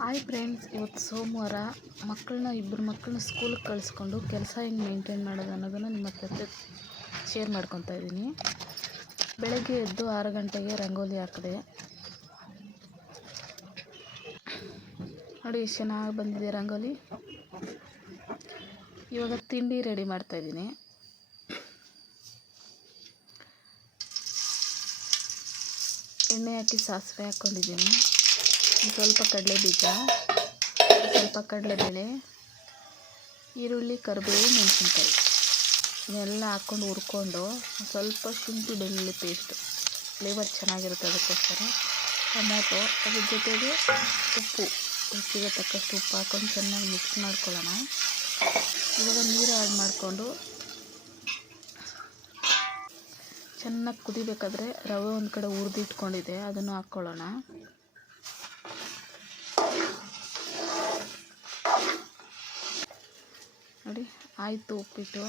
Hi friends ಇವತ್ತು ಸೋಮವಾರ ಮಕ್ಕಳನ್ನ ಇಬ್ಬರು ಮಕ್ಕಳನ್ನ ಸ್ಕೂಲಿಗೆ ಕಳಿಸ್ಕೊಂಡು ಕೆಲಸ ಹೆಂಗೆ ಮೇಂಟೈನ್ ಮಾಡೋದು ಅನ್ನೋದನ್ನು ನಿಮ್ಮ ಹತ್ರ ಶೇರ್ ಮಾಡ್ಕೊತಾ ಇದ್ದೀನಿ. ಬೆಳಗ್ಗೆ ಎದ್ದು ಆರು ಗಂಟೆಗೆ ರಂಗೋಲಿ ಹಾಕಿದೆ. ನೋಡಿ, ಎಷ್ಟು ಚೆನ್ನಾಗಿ ಬಂದಿದೆ ರಂಗೋಲಿ. ಇವಾಗ ತಿಂಡಿ ರೆಡಿ ಮಾಡ್ತಾಯಿದ್ದೀನಿ ಎಣ್ಣೆ ಹಾಕಿ ಸಾಸಿವೆ ಹಾಕ್ಕೊಂಡಿದ್ದೀನಿ. ಸ್ವಲ್ಪ ಕಡಲೆ ಬೀಜ, ಸ್ವಲ್ಪ ಕಡಲೆಬೇಳೆ, ಈರುಳ್ಳಿ, ಕರಿಬೇವು, ಮೆಣಸಿನ್ಕಾಯಿ. ಇದನ್ನೆಲ್ಲ ಹಾಕ್ಕೊಂಡು ಹುರ್ಕೊಂಡು ಸ್ವಲ್ಪ ಶುಂಠಿ ಬೆಳ್ಳುಳ್ಳಿ ಪೇಸ್ಟ್ ಫ್ಲೇವರ್ ಚೆನ್ನಾಗಿರುತ್ತೆ ಅದಕ್ಕೋಸ್ಕರ. ಟೊಮ್ಯಾಟೊ, ಅದ್ರ ಜೊತೆಗೆ ಉಪ್ಪು. ರುಚಿಗೆ ತಕ್ಕಷ್ಟು ಉಪ್ಪು ಹಾಕ್ಕೊಂಡು ಚೆನ್ನಾಗಿ ಮಿಕ್ಸ್ ಮಾಡ್ಕೊಳ್ಳೋಣ. ಇವಾಗ ನೀರು ಆ್ಯಡ್ ಮಾಡಿಕೊಂಡು ಚೆನ್ನಾಗಿ ಕುದಿಬೇಕಾದ್ರೆ ರವೆ ಒಂದು ಕಡೆ ಹುರ್ದಿಟ್ಕೊಂಡಿದ್ದೆ ಅದನ್ನು ಹಾಕ್ಕೊಳ್ಳೋಣ. ನೋಡಿ, ಆಯಿತು ಉಪ್ಪಿಟ್ಟು.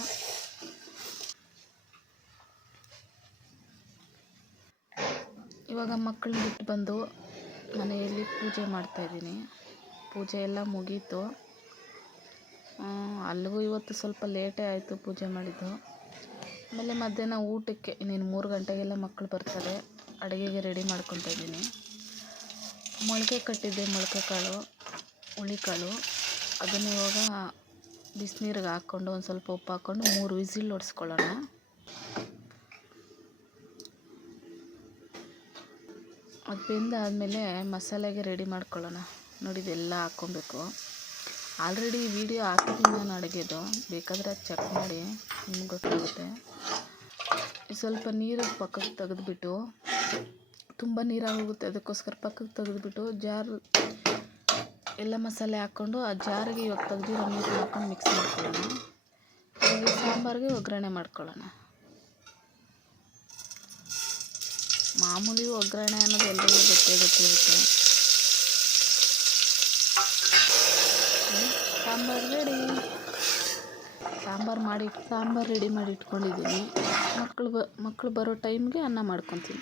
ಇವಾಗ ಮಕ್ಕಳನ್ನ ಬಿಟ್ಟು ಬಂದು ಮನೆಯಲ್ಲಿ ಪೂಜೆ ಮಾಡ್ತಾಯಿದ್ದೀನಿ ಪೂಜೆ ಎಲ್ಲ ಮುಗೀತು. ಅಲ್ಲಿಗೂ ಇವತ್ತು ಸ್ವಲ್ಪ ಲೇಟೇ ಆಯಿತು ಪೂಜೆ ಮಾಡಿದ್ದು. ಆಮೇಲೆ ಮಧ್ಯಾಹ್ನ ಊಟಕ್ಕೆ ಇನ್ನೇನು ಮೂರು ಗಂಟೆಗೆಲ್ಲ ಮಕ್ಕಳು ಬರ್ತಾರೆ. ಅಡುಗೆಗೆ ರೆಡಿ ಮಾಡ್ಕೊತಾ ಇದ್ದೀನಿ. ಮೊಳಕೆ ಕಟ್ಟಿದ್ದೆ ಮೊಳಕೆ ಕಾಳು ಹುಳಿಕಾಳು. ಅದನ್ನು ಇವಾಗ ಬಿಸಿನೀರಿಗೆ ಹಾಕ್ಕೊಂಡು ಒಂದು ಸ್ವಲ್ಪ ಉಪ್ಪು ಹಾಕ್ಕೊಂಡು ಮೂರು ವಿಸಿಲ್ ಹೊಡೆಸ್ಕೊಳ್ಳೋಣ ಅದು ಬೆಂದಾದಮೇಲೆ ಮಸಾಲೆಗೆ ರೆಡಿ ಮಾಡ್ಕೊಳ್ಳೋಣ. ನೋಡಿ ಇದೆಲ್ಲ ಹಾಕ್ಕೊಬೇಕು. ಆಲ್ರೆಡಿ ವಿಡಿಯೋ ಹಾಕಿದ್ದೀನಿ ನಾನು ಅಡುಗೆದು. ಬೇಕಾದರೆ ಅದು ಚೆಕ್ ಮಾಡಿ, ನಿಮ್ಗೆ ಗೊತ್ತಾಗುತ್ತೆ. ಸ್ವಲ್ಪ ನೀರು ಪಕ್ಕಕ್ಕೆ ತೆಗೆದ್ಬಿಟ್ಟು, ತುಂಬ ನೀರಾಗಿ ಹೋಗುತ್ತೆ ಅದಕ್ಕೋಸ್ಕರ ಪಕ್ಕಕ್ಕೆ ತೆಗೆದ್ಬಿಟ್ಟು, ಜಾರ್ ಎಲ್ಲ ಮಸಾಲೆ ಹಾಕ್ಕೊಂಡು ಆ ಜಾರಿಗೆ ಇವಾಗ ತೆಗ್ದಿರೋ ನೀರು ಹಾಕ್ಕೊಂಡು ಮಿಕ್ಸ್ ಮಾಡ್ಕೊಳ್ಳೋಣ. ಸಾಂಬಾರಿಗೆ ಒಗ್ಗರಣೆ ಮಾಡ್ಕೊಳ್ಳೋಣ. ಮಾಮೂಲಿ ಒಗ್ಗರಣೆ ಅನ್ನೋದು ಎಲ್ಲರಿಗೂ ಗೊತ್ತೇ ಗೊತ್ತಿರುತ್ತೆ ಸಾಂಬಾರು ರೆಡಿ ಸಾಂಬಾರು ಮಾಡಿ, ಸಾಂಬಾರು ರೆಡಿ ಮಾಡಿ ಇಟ್ಕೊಂಡಿದ್ದೀನಿ. ಮಕ್ಕಳು ಬ ಮಕ್ಕಳು ಬರೋ ಟೈಮ್ಗೆ ಅನ್ನ ಮಾಡ್ಕೊತೀನಿ.